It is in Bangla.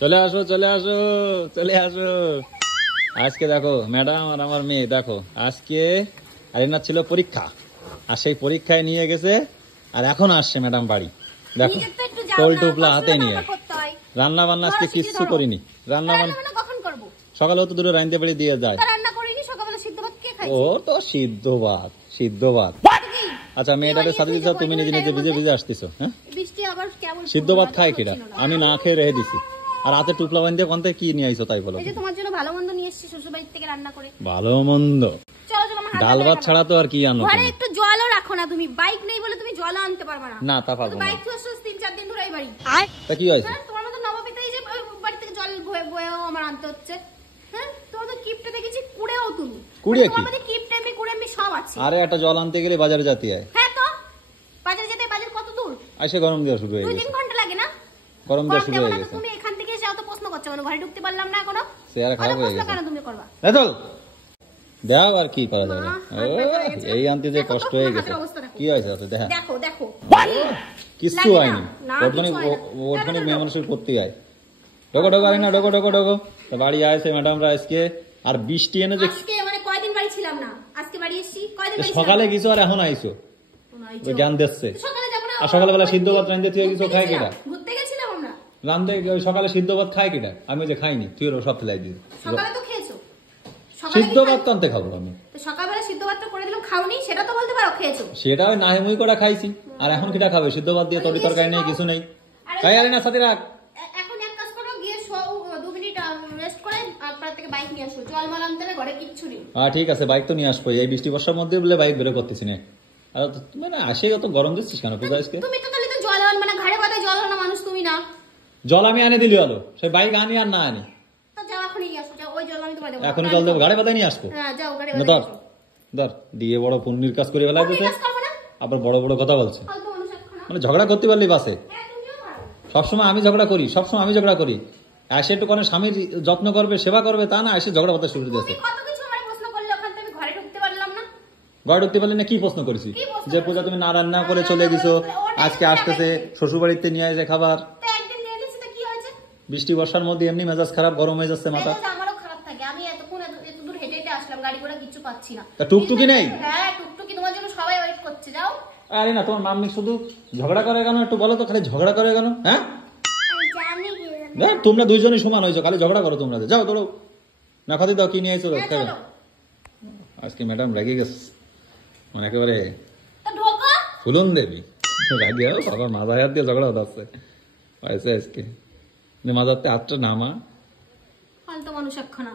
চলে আসো চলে আসো চলে আসো। আজকে দেখো ম্যাডাম আর আমার মেয়ে, দেখো আজকে আরিনার ছিল পরীক্ষা, আর সেই পরীক্ষায় নিয়ে গেছে, আর এখন আসছে ম্যাডাম বাড়ি। দেখো টোল টুপলা হাতে নিয়ে। রান্না বান্না আজকে কিচ্ছু করিনি। রান্না বান্না সকালেও তো দুটো রাইন্দে বাড়ি দিয়ে যায়। ও তো সিদ্ধ ভাত সিদ্ধ ভাত। আচ্ছা মেয়েটাকে সাথে দিচ্ছ, তুমি নিজে নিজে ভিজে ভিজে আসতেছো। হ্যাঁ সিদ্ধ ভাত খায় কিরা? আমি না খেয়ে রেখে দিছি। আর হাতে টুপলা বাঁধিয়ে কোন থেকে কি নিয়ে আইছো তাই বলো? তোমার জন্য ভালো মন্দ নিয়ে এসেছি শ্বশুর বাড়ি থেকে রান্না করে। ভালো মন্দ ডাল ভাত ছাড়া তো আর কি আনো? ঘরে একটু জলও রাখো না তুমি, বাইক নেই বলে তুমি জলও আনতে পারবে না। না তা পারবো না। বাইক তো আসলে ৩-৪ দিন ধরে এই বাড়ি। তা কি হইছে? তোমার মত নবপিতাই যে বাড়ি থেকে জল বয়েও আমার আনতে হচ্ছে। হ্যাঁ তোমার তো কিপটে দেখেছি কুড়েও তুমি। কুড়িয়ে কি? তোমার মধ্যে কিপটে এমনি কুড়ে এমনি সব আছে। আরে একটা জল আনতে গেলে বাজারে যেতে হয়। হ্যাঁ তো বাজারে যেতে বাজার কত দূর? আইসে গরম দেওয়া শুরু হয়ে গেছে। 2-3 ঘন্টা লাগে না? গরম দেওয়া শুরু হয়ে গেছে। তুমি এখান থেকে যাও তো প্রশ্ন করছো কেন? ঘরে ঢুকতে পারলাম না এখনো। চেহারা খারাপ হয়ে গেছে। কেন তুমি করবা? দেখো দাও আর কি করা যাবে। এই আনতে যে কষ্ট হয়ে গেছে। কি হয়েছে আচ্ছা দেখা? দেখো দেখো কিছু হয়নি। ওখানে মেয়ে মানুষের করতে হয়। ডোগো ডোগো আরে না ডোগো ডোগো ডোগো। তো বাড়ি আইছে ম্যাডামরা আজকে, আর বৃষ্টি এনে যে আজকে মানে কয়দিন বাড়ি ছিলাম না, আজকে বাড়ি এসেছি। কয়দিন বাড়ি সকালে কিছু আর এখন আইছো জ্ঞান দিচ্ছে। সকালে যাব না, আর সকালবেলা সিদ্ধ ভাত রাঁধতে তুই কিছু খাই কিটা? ঘুরতে গেছিলাম আমরা। রাঁধতে সকালে সিদ্ধ ভাত খাই কিটা? আমি যে খাইনি, তুই সব ফেলাই দিবি। সকালে তো খেয়েছো। সিদ্ধ ভাত তো আনতে খাবো আমি। তো সকালবেলা সিদ্ধ ভাতটা করে দিলাম, খাওনি সেটা তো বলতে পারো খেয়েছো। সেটা ওই নাহিমুই করে খাইছি, আর এখন কিটা খাবে? সিদ্ধ ভাত দিয়ে তরি তরকারি নেই, কিছু নেই। তাই আরে না সাথে রাখ। এখন এক কাজ করো, গিয়ে 2 মিনিট রেস্ট করে আপনার থেকে বাইক নিয়ে আসো। জল মাল আনতে হবে, ঘরে কিচ্ছু নেই। হ্যাঁ ঠিক আছে, বাইক তো নিয়ে আসবো। এই বৃষ্টি বর্ষার মধ্যে বলে বাইক বের করতেছি না। আর তুমি না আসে অত গরম দিচ্ছিস কেন পূজা আজকে? তুমি তো তাহলে তো জল আন, মানে ঘরে বাদে জল আনা মানুষ তুমি না। জল আমি আনে দিলি হলো, সেই বাইক আনি আর না আনি। তো যাও এখনই নিয়ে আসো, যাও। ওই জল আমি তোমার দেবো। এখনই জল দেবো, গাড়ি বাদায় নিয়ে আসবো। হ্যাঁ যাও গাড়ি না বাদে। ধর ধর দিয়ে বড় পুণ্যির কাজ করে ফেলাই দিতে, আবার বড় বড় কথা বলছে। মানে ঝগড়া করতে পারলি বাসে? সবসময় আমি ঝগড়া করি, সবসময় আমি ঝগড়া করি। এসে একটু কোনো স্বামীর যত্ন করবে, সেবা করবে, তা না এসে ঝগড়া কথা শুরু দিয়েছে। ঘরে ঢুকতে পারলি না? কি প্রশ্ন করেছি? যে পূজা তুমি না রান্না করে চলে গেছো, আজকে আসতেছে শ্বশুর বাড়িতে নিয়ে আসে খাবার। বৃষ্টি বর্ষার মধ্যে এমনি মেজাজ খারাপ, গরম হয়ে যাচ্ছে মাথা। আমারও খারাপ থাকে, আমি এতক্ষণ এত দূর হেঁটে হেঁটে আসলাম, গাড়ি ঘোড়া কিছু পাচ্ছি না। তা টুকটুকি নেই? হ্যাঁ টুকটুকি তোমার জন্য সবাই ওয়েট করছে, যাও। আরে না তোমার মাম্মি শুধু ঝগড়া করে কেন? একটু বলো তো, খালি ঝগড়া করে কেন? হ্যাঁ তোমরা দুইজনই সমান হয়েছো, খালি ঝগড়া করো তোমরা। যাও তোলো না, খাতে দাও কি নিয়ে আইছো। আজকে ম্যাডাম রেগে গেছে, মানে একেবারে ফুলন দেবী রাগে। বাবা মাথায় হাত দিয়ে ঝগড়া হচ্ছে আজকে। মাথাতে হাতটা নামা। ফালতু মানুষ একখানা।